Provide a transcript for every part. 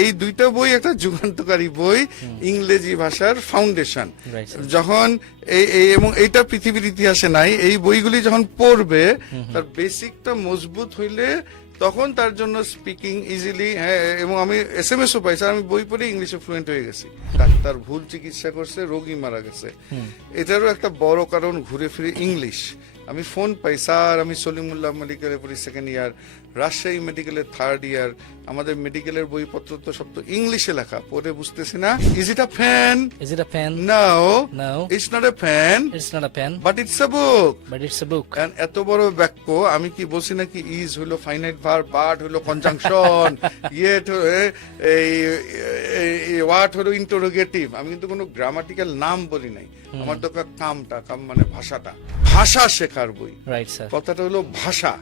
এই দুইটা বই একটা যুগান্তকারী বই, ইংরেজি ভাষার ফাউন্ডেশন। যখন এবং এইটা পৃথিবীর ইতিহাসে নাই, এই বইগুলি যখন পড়বে তার বেসিকটা মজবুত হইলে তখন তার জন্য স্পিকিং ইজিলি, এবং আমি SMS ও পাই, স্যার আমি বই পড়ে ইংলিশে ফ্লুয়েন্ট হয়ে গেছি। ডাক্তার ভুল চিকিৎসা করছে, রোগী মারা গেছে, এটারও একটা বড় কারণ ঘুরে ফিরে ইংলিশ। আমি ফোন পাই, স্যার আমি সলিমুল্লাহ মেডিকেলে পড়ি সেকেন্ড ইয়ার, রাজশাহী মেডিকেলের থার্ড ইয়ার, আমাদের মেডিকেলের বইপত্র তো সব তো ইংলিশে লেখা, পড়ে বুঝতেছি না। Is it a fan? Is it a pen? No. No. It's not a fan. It's not a pen. But it's a book. But it's a book. And এত বড় বাক্য আমি কি বলছি নাকি? ইজ হলো ফাইনাইট ভার্ব, বাট হলো conjunction, yet এই ওয়াট হলো ইন্টারোগেটিভ। আমি কিন্তু কোনো গ্রামাটিক্যাল নাম বলি নাই। আমার দরকার কামটা, কাম মানে ভাষাটা, ভাষা শেখার বই। Right, sir. কথাটা হলো ভাষা,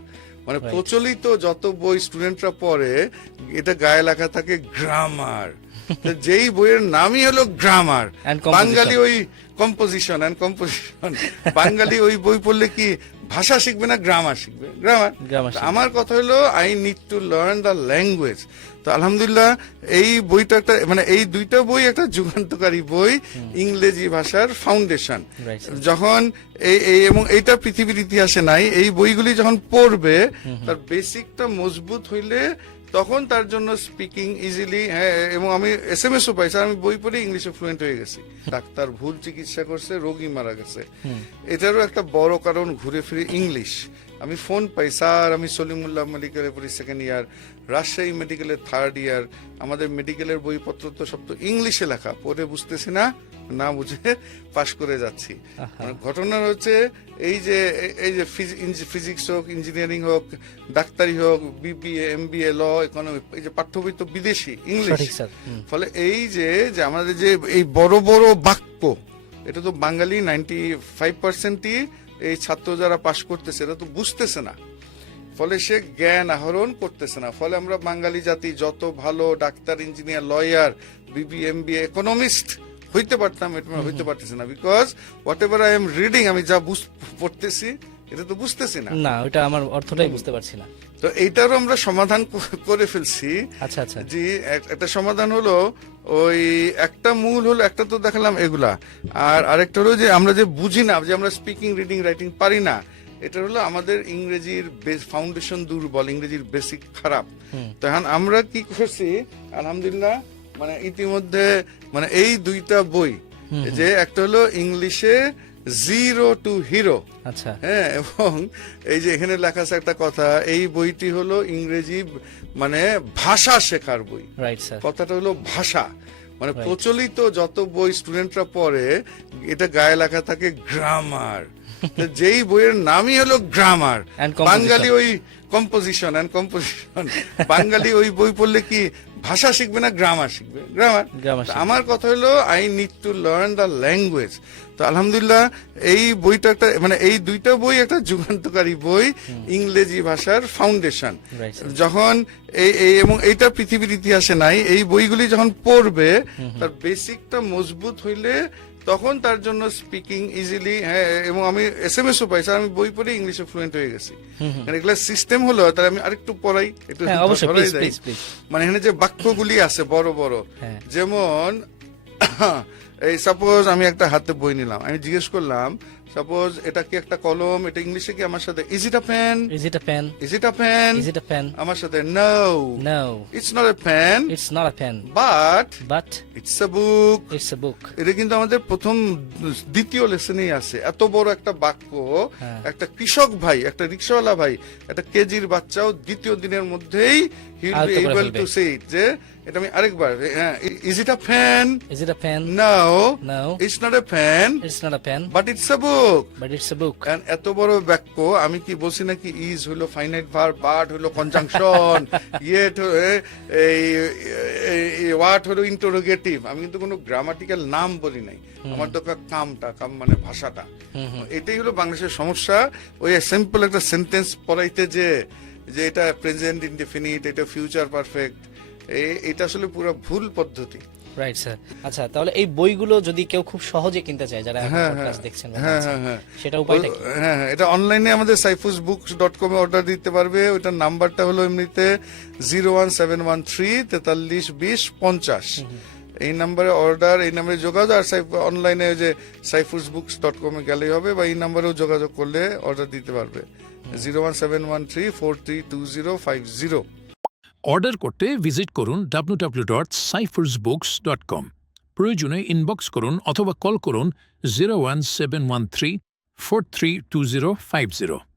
মানে প্রচলিত যত বই স্টুডেন্টরা পড়ে এটা গায়ে লেখা থাকে গ্রামার, যেই বইয়ের নামই হলো গ্রামার। বাঙালি ওই কম্পোজিশন এন্ড কম্পোজিশন, বাঙালি ওই বই পড়লে কি ভাষা শিখবে না গ্রামার শিখবে? গ্রামার। আমার কথা হলো I need to learn the language. তো আলহামদুলিল্লাহ এই বইটা একটা, মানে এই দুইটা বই একটা যুগান্তকারী বই, ইংরেজি ভাষার ফাউন্ডেশন। যখন এবং এইটা পৃথিবীর ইতিহাসে নাই, এই বইগুলি যখন পড়বে তার বেসিকটা মজবুত হইলে তখন তার জন্য স্পিকিং ইজিলি, এবং আমি SMS ও পাই, স্যার আমি বই পড়ে ইংলিশে ফ্লুয়েন্ট হয়ে গেছি। ডাক্তার ভুল চিকিৎসা করছে, রোগী মারা গেছে, এটারও একটা বড় কারণ ঘুরে ফিরে ইংলিশ। আমি ফোন পাই, স্যার আমি সলিমুল্লাহ মেডিকেলে পড়ি সেকেন্ড ইয়ার, রাজশাহী মেডিকেলের থার্ড ইয়ার, আমাদের মেডিকেলের বইপত্র তো সব তো ইংলিশে লেখা, পড়ে বুঝতেছি না, না বুঝে পাশ করে যাচ্ছি। ঘটনা হচ্ছে এই যে ফিজিক্স হোক, ইঞ্জিনিয়ারিং হোক, ডাক্তারি হোক, BBA MBA ল, ইকোনমি, এই যে পাঠ্য বই তো বিদেশি ইংলিশ। ফলে এই যে আমাদের যে এই বড় বড় বাক্য, এটা তো বাঙালি 95%ই এই ছাত্র যারা পাশ করতেছে এরা তো বুঝতেছে না, ফলে সে জ্ঞান আহরণ করতেছে না। ফলে আমরা বাঙালি জাতি যত ভালো doctor, engineer, lawyer, BBA MBA economist হইতে পারতাম, এটা হইতে পারতেছে না। Because what ever I am reading, আমি যা পড়তেছি এটা তো বুঝতেছি না, না ওটা আমার অর্থটাই বুঝতে পারছি না। তো এইটারও আমরা সমাধান করে ফেলছি। আচ্ছা আচ্ছা, জি, একটা সমাধান হলো ওই একটা মূল হলো, একটা তো দেখালাম এগুলা, আর আরেকটা হলো যে আমরা যে বুঝি না, যে আমরা স্পিকিং, রিডিং, রাইটিং পারি না, এটা হলো আমাদের ইংরেজির ফাউন্ডেশন দুর্বল, ইংরেজির বেসিক খারাপ। তখন আমরা কি করছি আলহামদুলিল্লাহ, মানে ইতিমধ্যে মানে এই দুইটা বই, যে একটা হলো ইংলিশে জিরো টু হিরো, আচ্ছা, হ্যাঁ, এবং এই যে এখানে লেখা আছে একটা কথা, এই বইটি হলো ইংরেজি মানে ভাষা শেখার বই। Right sir. কথাটা হলো ভাষা, মানে প্রচলিত যত বই স্টুডেন্টরা পড়ে এটা গায়ে লেখা থাকে গ্রামার, যেই বইয়ের নামই হলো গ্রামার। বাঙালি ওই কম্পোজিশন এন্ড কম্পোজিশন, বাঙালি ওই বই পড়লে কি ভাষা শিখবে না গ্রামার শিখবে? গ্রামার। আমার কথা হলো I need to learn the language. তো আলহামদুলিল্লাহ এই বইটা একটা, মানে এই দুইটা বই একটা যুগান্তকারী বই, ইংরেজি ভাষার ফাউন্ডেশন। যখন এবং এইটা পৃথিবীর ইতিহাসে নাই, এই বইগুলি যখন পড়বে তার বেসিকটা মজবুত হইলে তখন তার জন্য স্পিকিং ইজিলি, এবং আমি SMS ও পাই, স্যার আমি বই পড়ে ইংলিশে ফ্লুয়েন্ট হয়ে গেছি। এগুলা সিস্টেম হলো, তাহলে আমি আরেকটু পড়াই, একটু মানে এখানে যে বাক্যগুলি আছে বড় বড়, যেমন এই সাপোজ আমি একটা হাতে বই নিলাম, আমি জিজ্ঞেস করলাম সাপোজ এটা কি একটা কলম, এটা ইংলিশে কি আমার সাথে is it a pen? Is it a pen? Is it a pen? Is it a pen? আমার সাথে no, no, it's not a pen, it's not a pen, but it's a book, it's a book. এটা কিন্তু আমাদের প্রথম দ্বিতীয় লেসনেই আছে। এত বড় একটা বাক্য, একটা কৃষক ভাই, একটা রিক্সাওয়ালা ভাই, একটা কেজির বাচ্চাও দ্বিতীয় দিনের মধ্যেই he will be able to say it, যে এটা আমি আরেকবার, is it a pen? Is it a pen? No, no, it's not a pen, it's not a pen, but it's a book, but it's a book. এত বড় বাক্য আমি কি বলছি নাকি? ইজ হলো ফাইনাইট ভার্ব, বাট হলো কনজাংশন, ইয়েট এই ওয়াট হলো ইন্টারোগেটিভ। আমি কিন্তু কোনো গ্রামাটিক্যাল নাম বলি নাই, আমার দরকার কামটা, কাম মানে ভাষাটা। এটাই হলো বাংলাদেশের সমস্যা। ওই সিম্পল একটা সেন্টেন্স পড়াইতে যে এটা প্রেজেন্ট ইনডেফিনিট, এটা ফিউচার পারফেক্ট, এটা আসলে পুরো ভুল পদ্ধতি। Right sir. আচ্ছা, তাহলে এই বইগুলো যদি কেউ খুব সহজে কিনতে চায়, যারা এখন হ্যাঁ, পডকাস্ট দেখছেন বা হ্যাঁ, জানছেন, হ্যাঁ, সেটা উপায়টা কি? হ্যাঁ, এটা অনলাইনে আমাদের saifusbooks.com এ অর্ডার দিতে পারবে। ওইটার নাম্বারটা হলো এমনিতে 01713 43 20 50। এই নাম্বারে অর্ডার, এই নাম্বারে যোগাযোগ, আর অনলাইনে যে saifusbooks.com এ গেলেই হবে, বা এই নাম্বারেও যোগাযোগ করলে অর্ডার দিতে পারবে। 01713 432050। অর্ডার করতে ভিজিট করুন www.cyphersbooks.com। প্রয়োজনে ইনবক্স করুন অথবা কল করুন 01713 432050।